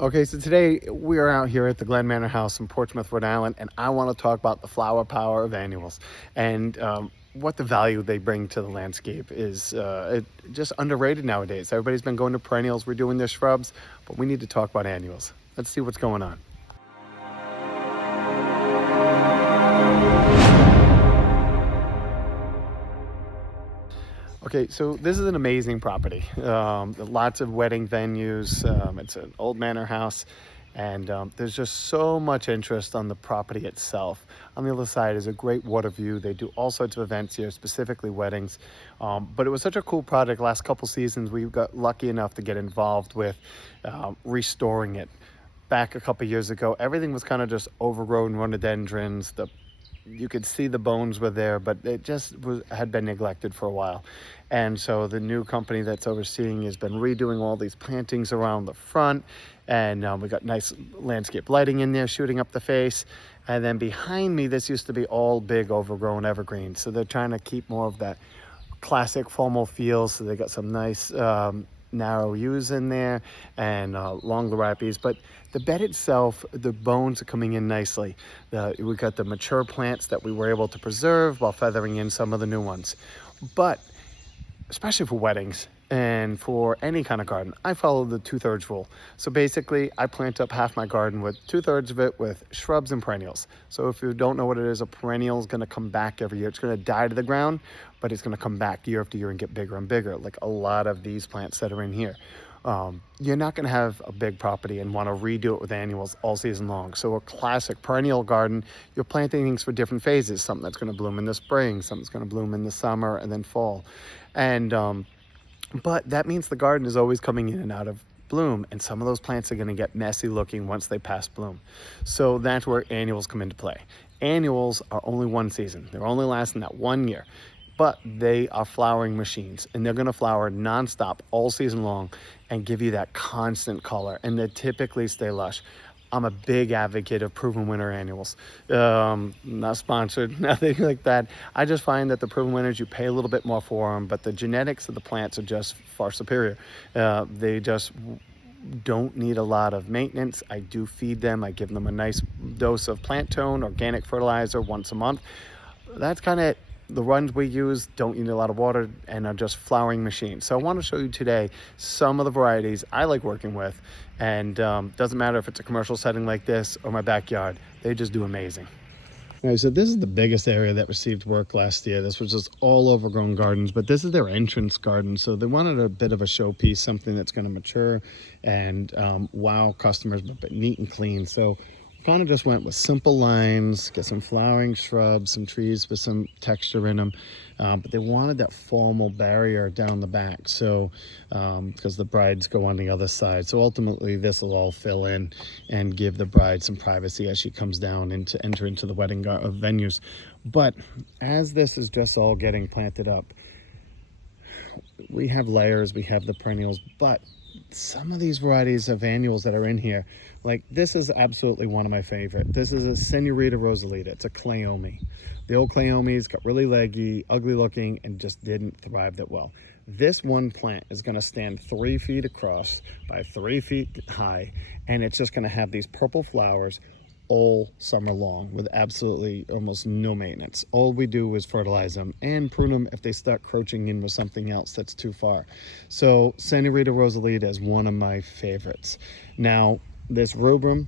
Okay, so today we are out here at the Glen Manor House in Portsmouth, Rhode Island, and I want to talk about the flower power of annuals and what the value they bring to the landscape is just underrated nowadays. Everybody's been going to perennials, we're doing their shrubs, but we need to talk about annuals. Let's see what's going on. Okay, so this is an amazing property. Lots of wedding venues. It's an old manor house, and there's just so much interest on the property itself. On the other side is a great water view. They do all sorts of events here, specifically weddings. But it was such a cool project. Last couple seasons, we got lucky enough to get involved with restoring it. Back a couple years ago, everything was kind of just overgrown rhododendrons. You could see the bones were there, but it just had been neglected for a while. And so the new company that's overseeing has been redoing all these plantings around the front, and we got nice landscape lighting in there shooting up the face. And then behind me, this used to be all big overgrown evergreens, so they're trying to keep more of that classic formal feel. So they got some nice narrow U's in there and long larapes, but the bed itself, the bones are coming in nicely. We got the mature plants that we were able to preserve while feathering in some of the new ones. But especially for weddings and for any kind of garden, I follow the 2/3 rule. So basically, I plant up half my garden with 2/3 of it with shrubs and perennials. So if you don't know what it is, a perennial is going to come back every year. It's going to die to the ground, but it's going to come back year after year and get bigger and bigger, like a lot of these plants that are in here. You're not going to have a big property and want to redo it with annuals all season long. So a classic perennial garden, you're planting things for different phases. Something that's going to bloom in the spring, something's going to bloom in the summer and then fall. And but that means the garden is always coming in and out of bloom, and some of those plants are going to get messy looking once they pass bloom. So that's where annuals come into play. Annuals are only one season. They're only lasting that 1 year. But they are flowering machines, and they're going to flower nonstop all season long and give you that constant color, and they typically stay lush. I'm a big advocate of proven winner annuals. Not sponsored, nothing like that. I just find that the proven winners, you pay a little bit more for them, but the genetics of the plants are just far superior. They just don't need a lot of maintenance. I do feed them. I give them a nice dose of plant tone, organic fertilizer once a month. That's kind of it. The ones we use don't need a lot of water and are just flowering machines. So I want to show you today some of the varieties I like working with, and doesn't matter if it's a commercial setting like this or my backyard, they just do amazing. All right, so this is the biggest area that received work last year. This was just all overgrown gardens, but this is their entrance garden. So they wanted a bit of a showpiece, something that's going to mature and wow customers, but neat and clean. So kind of just went with simple lines, get some flowering shrubs, some trees with some texture in them, but they wanted that formal barrier down the back, so because the brides go on the other side. So ultimately this will all fill in and give the bride some privacy as she comes down and to enter into the wedding venues. But as this is just all getting planted up, we have layers, we have the perennials, but some of these varieties of annuals that are in here, like this is absolutely one of my favorite. This is a Senorita Rosalita. It's a Clayome. The old Clayomes got really leggy, ugly looking, and just didn't thrive that well. This one plant is going to stand 3 feet across by 3 feet high, and it's just going to have these purple flowers all summer long with absolutely almost no maintenance. All we do is fertilize them and prune them if they start crouching in with something else that's too far. So Senorita Rosalita is one of my favorites. Now this rubrum,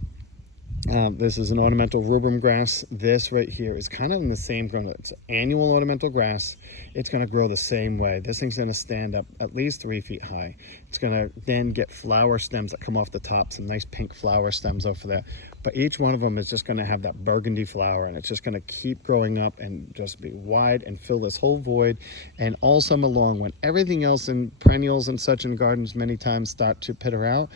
this is an ornamental rubrum grass. This right here is kind of in the same ground. It's annual ornamental grass. It's going to grow the same way. This thing's going to stand up at least 3 feet high. It's going to then get flower stems that come off the top, some nice pink flower stems over there. But each one of them is just going to have that burgundy flower, and it's just going to keep growing up and just be wide and fill this whole void. And all summer long, when everything else in perennials and such in gardens many times start to peter out,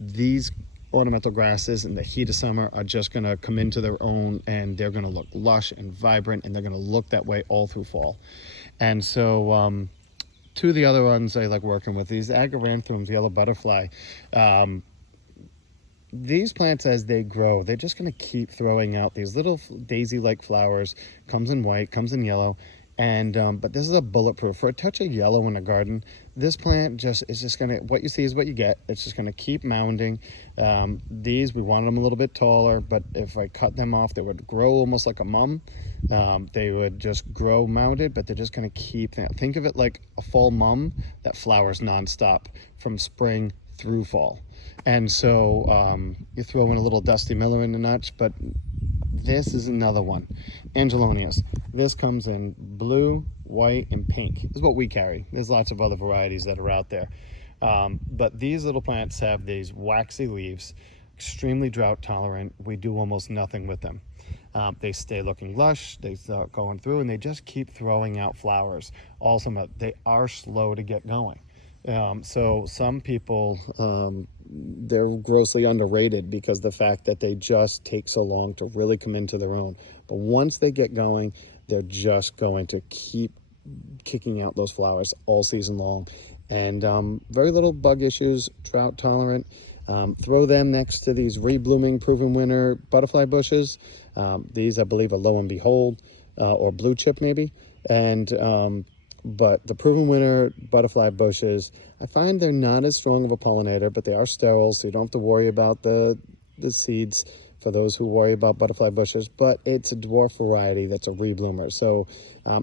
these ornamental grasses in the heat of summer are just going to come into their own, and they're going to look lush and vibrant, and they're going to look that way all through fall. And so two of the other ones I like working with, these agaranthums, yellow butterfly. These plants, as they grow, they're just going to keep throwing out these little daisy-like flowers. Comes in white, comes in yellow, and but this is a bulletproof. For a touch of yellow in a garden, this plant is just gonna, what you see is what you get. It's just gonna keep mounding. These, we wanted them a little bit taller, but if I cut them off, they would grow almost like a mum. They would just grow mounded, but they're just gonna keep, think of it like a fall mum that flowers nonstop from spring through fall. And so you throw in a little Dusty Miller in the nuts, but this is another one. Angelonias. This comes in blue, white, and pink. This is what we carry. There's lots of other varieties that are out there. But these little plants have these waxy leaves, extremely drought tolerant. We do almost nothing with them. They stay looking lush, they start going through, and they just keep throwing out flowers all summer. They are slow to get going. So some people, they're grossly underrated because the fact that they just take so long to really come into their own. But once they get going, they're just going to keep kicking out those flowers all season long. And very little bug issues, drought tolerant. Throw them next to these reblooming proven winner butterfly bushes. These, I believe, are Lo and Behold, or Blue Chip maybe. And but the proven winner butterfly bushes, I find they're not as strong of a pollinator, but they are sterile, so you don't have to worry about the seeds for those who worry about butterfly bushes. But it's a dwarf variety that's a rebloomer. So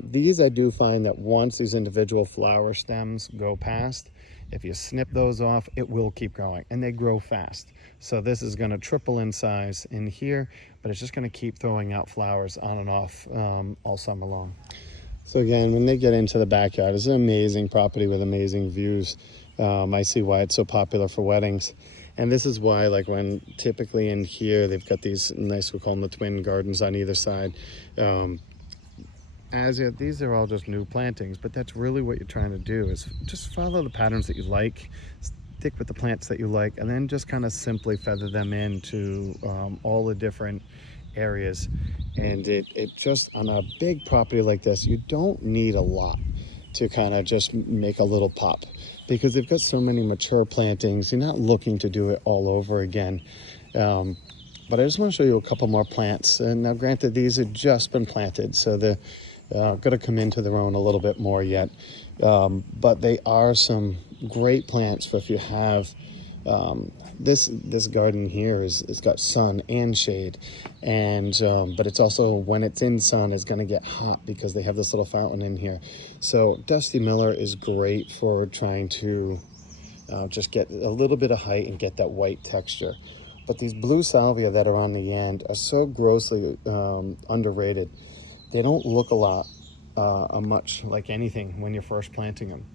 these, I do find that once these individual flower stems go past, if you snip those off, it will keep growing, and they grow fast. So this is going to triple in size in here, but it's just going to keep throwing out flowers on and off all summer long. So again, when they get into the backyard, it's an amazing property with amazing views. I see why it's so popular for weddings. And this is why, like, when typically in here, they've got these nice, we call them the twin gardens on either side. These are all just new plantings, but that's really what you're trying to do, is just follow the patterns that you like, stick with the plants that you like, and then just kind of simply feather them into all the different areas. And it just, on a big property like this, you don't need a lot to kind of just make a little pop, because they've got so many mature plantings. You're not looking to do it all over again. But I just want to show you a couple more plants. And now granted, these have just been planted, so they're going to come into their own a little bit more yet. But they are some great plants for if you have this garden here it's got sun and shade, and but it's also, when it's in sun, it's going to get hot because they have this little fountain in here. So Dusty Miller is great for trying to just get a little bit of height and get that white texture. But these blue salvia that are on the end are so grossly underrated. They don't look a lot much like anything when you're first planting them,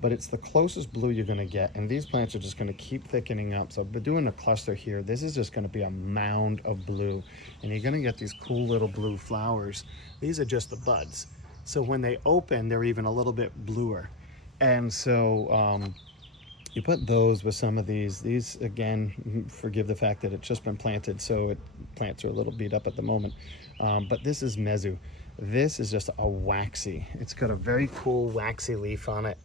but it's the closest blue you're going to get, and these plants are just going to keep thickening up. So we're doing a cluster here. This is just going to be a mound of blue, and you're going to get these cool little blue flowers. These are just the buds, so when they open, they're even a little bit bluer. And so you put those with some of these, again, forgive the fact that it's just been planted, so plants are a little beat up at the moment, but this is Mezu. This is just a waxy, it's got a very cool waxy leaf on it,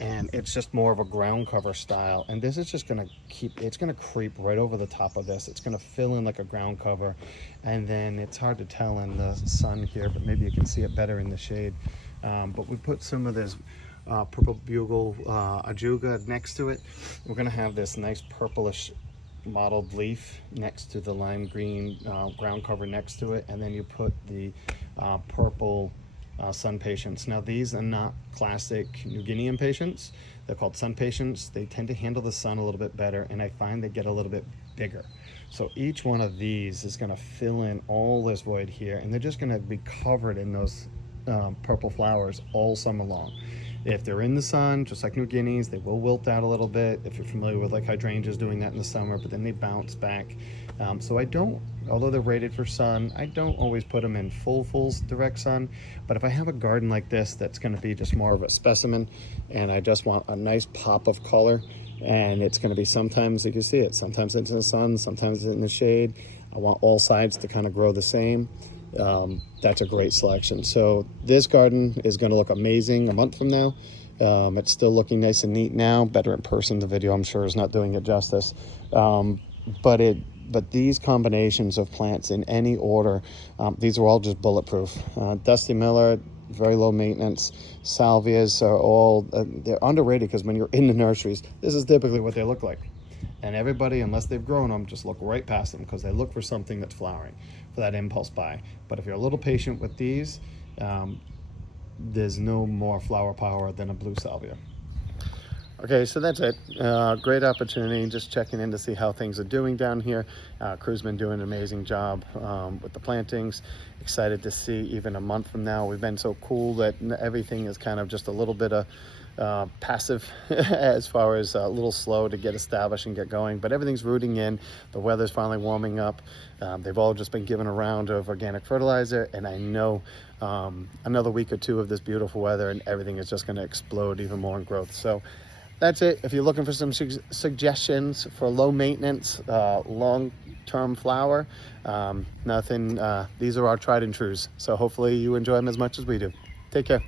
and it's just more of a ground cover style. And this is just going to it's going to creep right over the top of this. It's going to fill in like a ground cover, and then it's hard to tell in the sun here, but maybe you can see it better in the shade. But we put some of this purple bugle ajuga next to it. We're going to have this nice purplish mottled leaf next to the lime green ground cover next to it, and then you put the purple sun patience. Now these are not classic New Guinean patience. They're called sun patience. They tend to handle the sun a little bit better, and I find they get a little bit bigger. So each one of these is going to fill in all this void here, and they're just going to be covered in those purple flowers all summer long. If they're in the sun, just like New Guineas, they will wilt out a little bit. If you're familiar with like hydrangeas doing that in the summer, but then they bounce back. So I don't, although they're rated for sun, I don't always put them in full direct sun. But if I have a garden like this that's going to be just more of a specimen, and I just want a nice pop of color, and it's going to be, sometimes you can see it, sometimes it's in the sun, sometimes it's in the shade. I want all sides to kind of grow the same. That's a great selection. So this garden is going to look amazing a month from now. It's still looking nice and neat now. Better in person. The video, I'm sure, is not doing it justice. But these combinations of plants in any order, these are all just bulletproof. Dusty Miller, very low maintenance. Salvias are all, they're underrated because when you're in the nurseries, this is typically what they look like. And everybody, unless they've grown them, just look right past them because they look for something that's flowering, for that impulse buy. But if you're a little patient with these, there's no more flower power than a blue salvia. Okay, so that's it. Great opportunity. Just checking in to see how things are doing down here. Crew's been doing an amazing job with the plantings. Excited to see even a month from now. We've been so cool that everything is kind of just a little bit of passive as far as a little slow to get established and get going, but everything's rooting in. The weather's finally warming up. They've all just been given a round of organic fertilizer, and I know another week or two of this beautiful weather and everything is just going to explode even more in growth. So that's it. If you're looking for some suggestions for low maintenance, long-term flower, these are our tried and trues. So hopefully you enjoy them as much as we do. Take care.